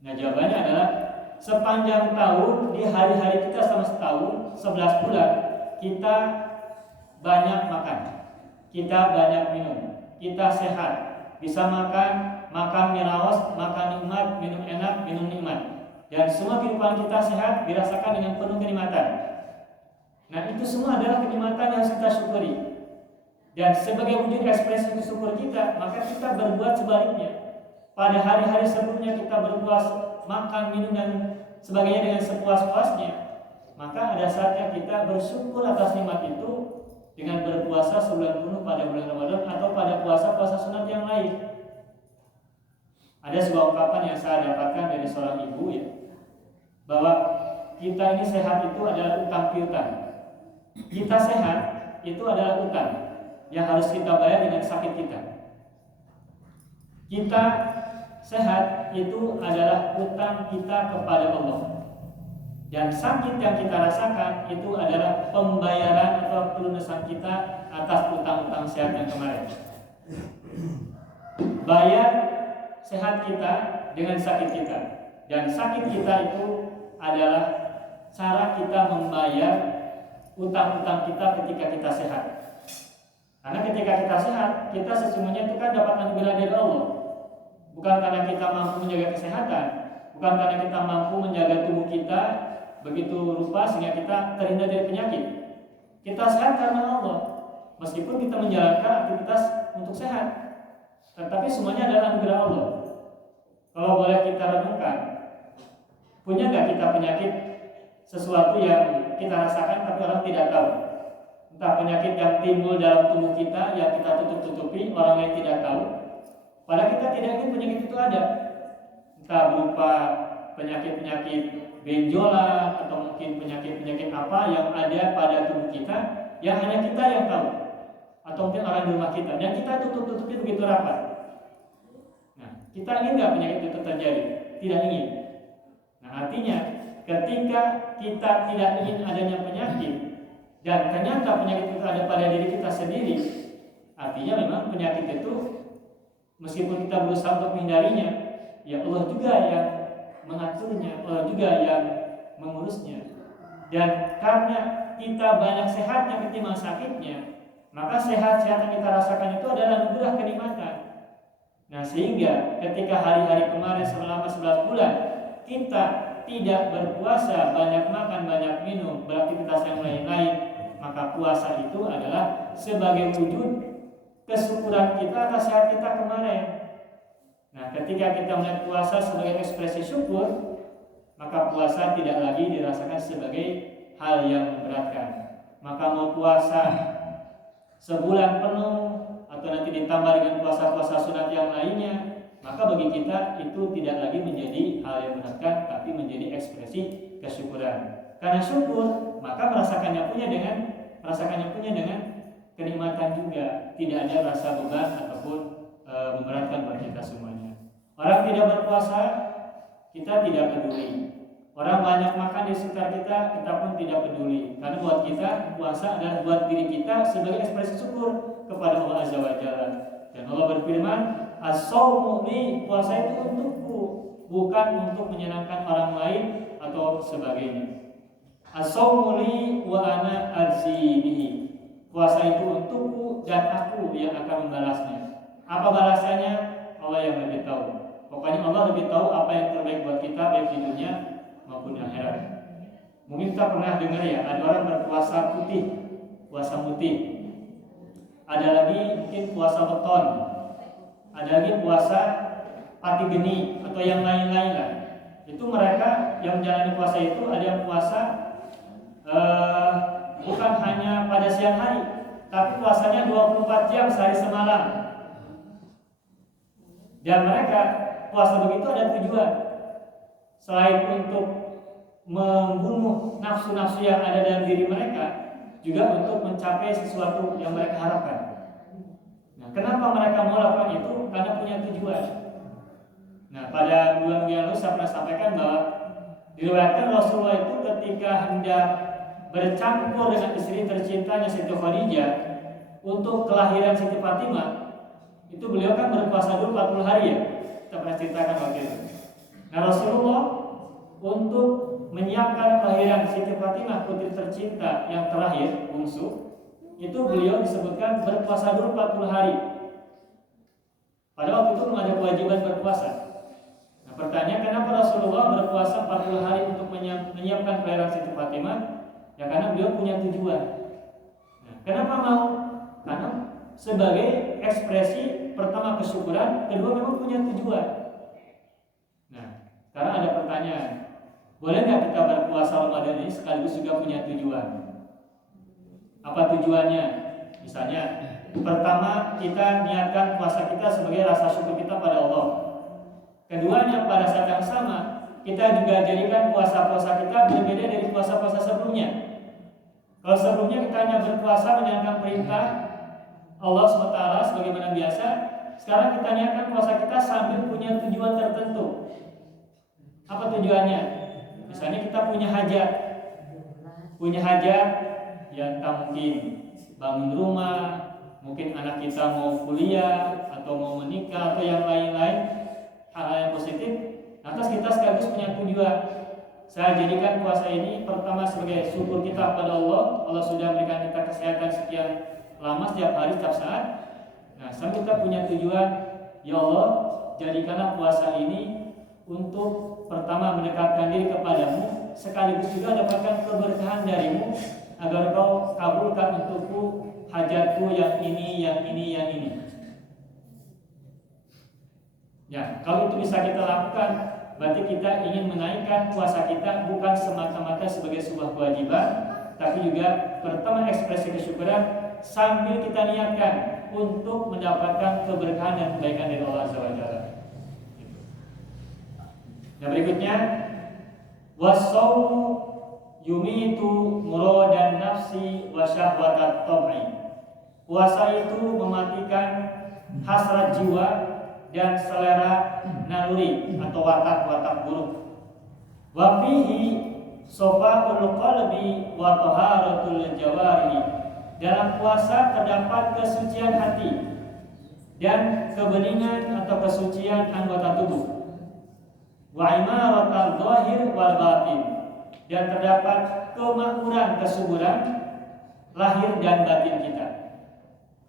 Nah, jawabannya adalah sepanjang tahun, di hari-hari kita selama setahun, 11 bulan, kita banyak makan, kita banyak minum, kita sehat, bisa makan mirawas, makan nikmat, minum enak, minum nikmat, dan semua kehidupan kita sehat dirasakan dengan penuh kenikmatan. Nah, itu semua adalah kenikmatan yang harus kita syukuri. Dan sebagai wujud ekspresi syukur kita, maka kita berbuat sebaliknya. Pada hari-hari sebelumnya kita berpuas, makan, minum dan sebagainya dengan sepuas-puasnya, maka ada saatnya kita bersyukur atas nikmat itu dengan berpuasa sebulan penuh pada bulan Ramadan atau pada puasa-puasa sunat yang lain. Ada sebuah ungkapan yang saya dapatkan dari seorang ibu, ya, bahwa kita ini sehat itu adalah utang piutang. Kita sehat itu adalah utang yang harus kita bayar dengan sakit kita. Kita sehat itu adalah utang kita kepada Allah. Dan sakit yang kita rasakan itu adalah pembayaran atau pelunasan kita atas utang-utang sehat yang kemarin. Bayar sehat kita dengan sakit kita. Dan sakit kita itu adalah cara kita membayar utang-utang kita ketika kita sehat. Karena ketika kita sehat, kita sesungguhnya itu kan dapat anugerah dari Allah. Bukan karena kita mampu menjaga kesehatan, bukan karena kita mampu menjaga tubuh kita begitu rupa sehingga kita terhindar dari penyakit. Kita sehat karena Allah. Meskipun kita menjalankan aktivitas untuk sehat, tetapi semuanya adalah anugerah Allah. Kalau boleh kita renungkan, punya nggak kita penyakit sesuatu yang kita rasakan tapi orang tidak tahu? Entah penyakit yang timbul dalam tubuh kita yang kita tutup-tutupi, orang lain tidak tahu. Padahal kita tidak ingin penyakit itu ada. Entah berupa penyakit-penyakit benjolan atau mungkin penyakit-penyakit apa yang ada pada tubuh kita yang hanya kita yang tahu, atau mungkin orang di rumah kita, dan kita tutup-tutupi begitu rapat. Nah, kita ingin nggak penyakit itu terjadi? Tidak ingin. Nah, artinya ketika kita tidak ingin adanya penyakit dan ternyata penyakit itu ada pada diri kita sendiri, artinya memang penyakit itu meskipun kita berusaha untuk menghindarinya, ya Allah juga yang mengaturnya, Allah juga yang mengurusnya. Dan karena kita banyak sehatnya ketimbang sakitnya, maka sehat-sehat yang kita rasakan itu adalah anugerah kenikmatan. Nah, sehingga ketika hari-hari kemarin selama 11 bulan kita tidak berpuasa, banyak makan, banyak minum, beraktivitas yang lain-lain, maka puasa itu adalah sebagai wujud kesyukuran kita atas sehat kita kemarin. Nah, ketika kita melihat puasa sebagai ekspresi syukur, maka puasa tidak lagi dirasakan sebagai hal yang memberatkan. Maka mau puasa sebulan penuh atau atau nanti ditambah dengan puasa-puasa sunat yang lainnya, maka bagi kita itu tidak lagi menjadi hal yang menyenangkan, tapi menjadi ekspresi kesyukuran. Karena syukur, maka merasakannya punya dengan kenikmatan juga, tidak ada rasa beban ataupun memberatkan buat kita semuanya. Orang tidak berpuasa, kita tidak peduli. Orang banyak makan di sekitar kita pun tidak peduli. Karena buat kita puasa adalah buat diri kita sebagai ekspresi syukur kepada Allah Azza wa Jalla. Dan Allah berfirman, as-shaumu li, puasa itu untukku, bukan untuk menyenangkan orang lain atau sebagainya. As-shaumu li wa ana ajzi bihi. Puasa itu untukku dan aku yang akan membalasnya. Apa balasannya? Allah yang lebih tahu. Pokoknya Allah lebih tahu apa yang terbaik buat kita baik di dunia maupun di akhirat. Mungkin kita pernah dengar ya, ada orang berpuasa putih, puasa putih. Ada lagi mungkin puasa beton. Ada lagi puasa pati geni atau yang lain-lain lah. Itu mereka yang menjalani puasa itu ada yang puasa bukan hanya pada siang hari, tapi puasanya 24 jam sehari semalam. Dan mereka puasa begitu ada tujuan. Selain untuk membunuh nafsu-nafsu yang ada dalam diri mereka, juga untuk mencapai sesuatu yang mereka harapkan. Nah, kenapa mereka mau lakukan itu? Karena punya tujuan. Nah, pada 2 minggu yang lalu saya pernah sampaikan bahwa diriwayatkan Rasulullah itu ketika hendak bercampur dengan istri tercintanya Siti Khadijah untuk kelahiran Siti Fatimah, itu beliau kan berpuasa dulu 40 hari ya. Kita pernah ceritakan waktu itu. Nah, Rasulullah untuk menyiapkan kelahiran Siti Fatimah putri tercinta yang terakhir, bungsu, itu beliau disebutkan berpuasa dulu 40 hari. Pada waktu itu belum ada kewajiban berpuasa. Nah, pertanyaan kenapa Rasulullah berpuasa 40 hari untuk menyiapkan kelahiran Siti Fatimah? Ya karena beliau punya tujuan. Nah, kenapa mau? Karena sebagai ekspresi pertama kesyukuran, kedua memang punya tujuan. Nah, sekarang ada pertanyaan, boleh nggak kita berpuasa Ramadan ini sekaligus juga punya tujuan? Apa tujuannya? Misalnya, pertama kita niatkan puasa kita sebagai rasa syukur kita pada Allah. Keduanya pada saat yang sama kita juga jadikan puasa-puasa kita berbeda dari puasa-puasa sebelumnya. Kalau sebelumnya kita hanya berpuasa menjalankan perintah Allah SWT sebagaimana biasa, sekarang kita niatkan puasa kita sambil punya tujuan tertentu. Apa tujuannya? Misalnya kita punya hajat, ya entah mungkin bangun rumah, mungkin anak kita mau kuliah atau mau menikah atau yang lain-lain, hal-hal yang positif. Lantas kita sekaligus punya tujuan. Saya jadikan puasa ini pertama sebagai syukur kita pada Allah. Allah sudah memberikan kita kesehatan sekian lama setiap hari, setiap saat. Nah, sambil kita punya tujuan, ya Allah, jadikanlah puasa ini untuk pertama mendekatkan diri kepadamu, sekaligus juga dapatkan keberkahan darimu, agar kau kabulkan untukku hajatku yang ini. Ya, kalau itu bisa kita lakukan, berarti kita ingin menaikkan puasa kita bukan semata-mata sebagai sebuah kewajiban, tapi juga pertama ekspresi kesyukuran sambil kita niatkan untuk mendapatkan keberkahan dan kebaikan dari Allah Azza wa Jalla. Yang berikutnya, was-shaumu yumitu muradan nafsi wa syahwatat tab'i. Puasa itu mematikan hasrat jiwa dan selera naluri atau watak-watak buruk. Wa fihi safa'ul qalbi wa taharatul jawarihi. Dalam puasa terdapat kesucian hati dan kebeningan atau kesucian anggota tubuh. Wa imaratul zahir wal batin. Dan terdapat kemakmuran kesuburan lahir dan batin kita.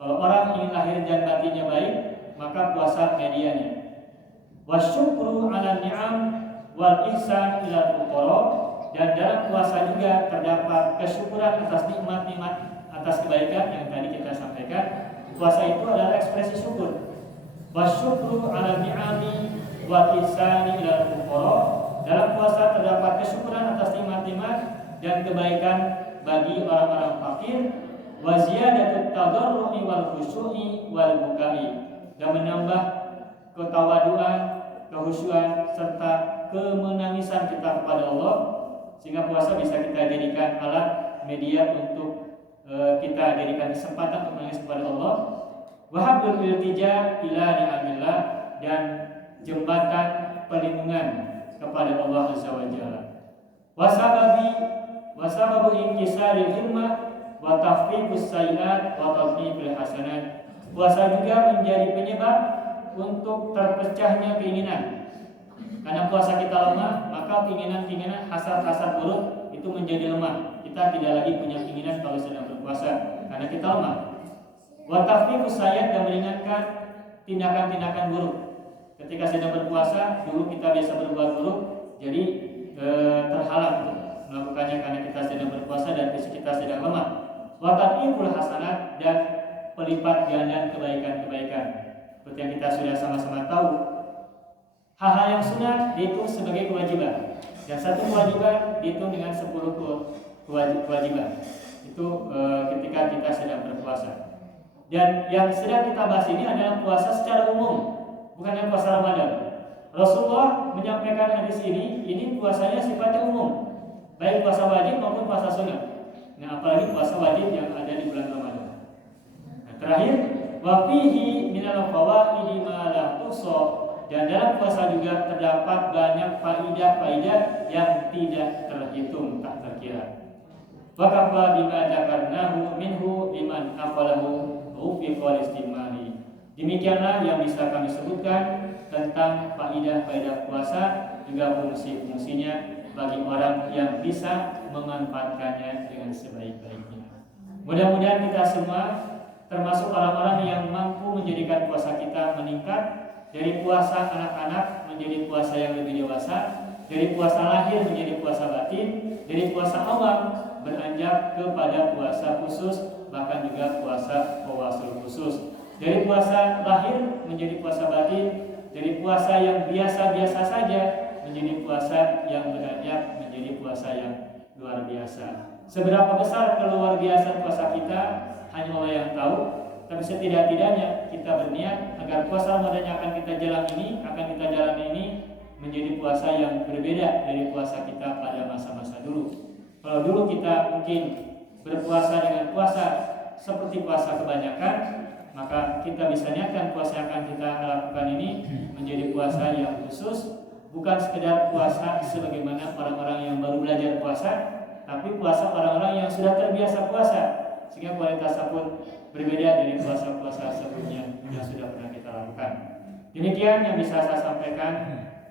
Kalau orang ingin lahir dan batinnya baik, maka puasa medianya. Wasyukru 'ala ni'am wal ihsan ila fuqara. Dan dalam puasa juga terdapat kesyukuran atas nikmat-nikmat, atas kebaikan yang tadi kita sampaikan. Puasa itu adalah ekspresi syukur. Wasyukru 'ala ni'ami wal ihsan ila fuqara. Dalam puasa terdapat kesyukuran atas nikmat-nikmat dan kebaikan bagi orang-orang fakir. wa ziyadatut tadarru'i wal khusyu'i wal bukai, dan menambah ketawaduan, kehusyuan serta kemenangisan kita kepada Allah, sehingga puasa bisa kita jadikan alat media untuk kita jadikan kesempatan untuk menangis kepada Allah. Wahabul iltija ila ni'amillah, dan jembatan perlindungan kepada Allah Azza wa Jalla. Wasababu inkisaril himmah wa tafqiqus sayyi'at wa tadhifil hasanat. Puasa juga menjadi penyebab untuk terpecahnya keinginan. Karena puasa kita lemah, maka keinginan-keinginan, hasrat-hasrat buruk itu menjadi lemah. Kita tidak lagi punya keinginan kalau sedang berpuasa karena kita lemah. Wa tafqiqus sayyi'at, dan meringankan tindakan-tindakan buruk. Ketika sedang berpuasa, dulu kita biasa berbuat buruk, jadi terhalang untuk melakukannya karena kita sedang berpuasa dan fisik kita sedang lemah. Wa tadhiful hasanat, dan pelipat ganda kebaikan-kebaikan. Seperti yang kita sudah sama-sama tahu, hal-hal yang sunat dihitung sebagai kewajiban, dan satu kewajiban dihitung dengan 10 kewajiban. Itu ketika kita sedang berpuasa. Dan yang sedang kita bahas ini adalah puasa secara umum, bukan yang puasa Ramadan. Rasulullah menyampaikan hadis ini puasanya sifatnya umum, baik puasa wajib maupun puasa sunat. Nah, apalagi puasa wajib yang ada di bulan Ramadan. Nah, terakhir, wa fihi minal fawaidi ma la tuhsa, dan dalam puasa juga terdapat banyak faidah-faidah yang tidak terhitung, tak terkira. Wa kafa bima dzakarnahu minhu liman afalahu fi qalistimali. Demikianlah yang bisa kami sebutkan tentang faidah-faidah puasa, juga fungsi-fungsinya bagi orang yang bisa memanfaatkannya dengan sebaik-baiknya. Mudah-mudahan kita semua termasuk orang-orang yang mampu menjadikan puasa kita meningkat dari puasa anak-anak menjadi puasa yang lebih dewasa, dari puasa lahir menjadi puasa batin, dari puasa awam beranjak kepada puasa khusus, bahkan juga puasa tawasul khusus. Dari puasa lahir menjadi puasa batin, dari puasa yang biasa-biasa saja menjadi puasa yang beranjak menjadi puasa yang luar biasa. Seberapa besar keluar biasa puasa kita hanya Allah yang tahu, tapi setidak-tidaknya kita berniat agar puasa Ramadan yang akan kita jalani ini menjadi puasa yang berbeda dari puasa kita pada masa-masa dulu. Kalau dulu kita mungkin berpuasa dengan puasa seperti puasa kebanyakan, maka kita bisa niatkan puasa yang akan kita lakukan ini menjadi puasa yang khusus, bukan sekedar puasa sebagaimana orang-orang yang baru belajar puasa, tapi puasa orang-orang yang sudah terbiasa puasa, sehingga kualitasnya pun berbeda dari puasa-puasa sebelumnya yang sudah pernah kita lakukan. Demikian yang bisa saya sampaikan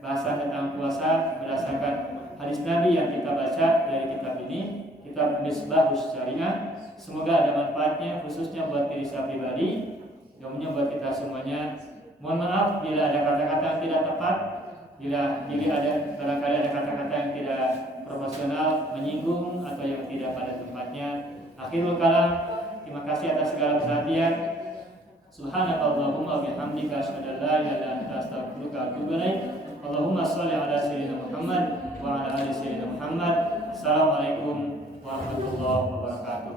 bahasan tentang puasa berdasarkan hadis Nabi yang kita baca dari kitab ini, kitab Misbahus Syariah. Semoga ada manfaatnya, khususnya buat diri saya pribadi, yang buat kita semuanya. Mohon maaf bila ada kata-kata yang tidak tepat, bila ada barangkali ada kata-kata yang tidak proporsional, menyinggung atau yang tidak pada tempatnya. Akhirul kalam, terima kasih atas segala perhatian. Subhanakallahumma wa bihamdika asyhadu an la ilaha illa anta astaghfiruka wa atubu ilaik. Allahumma shalli ala sayyidina Muhammad wa ala ali sayyidina Muhammad. Assalamualaikum warahmatullahi wabarakatuh.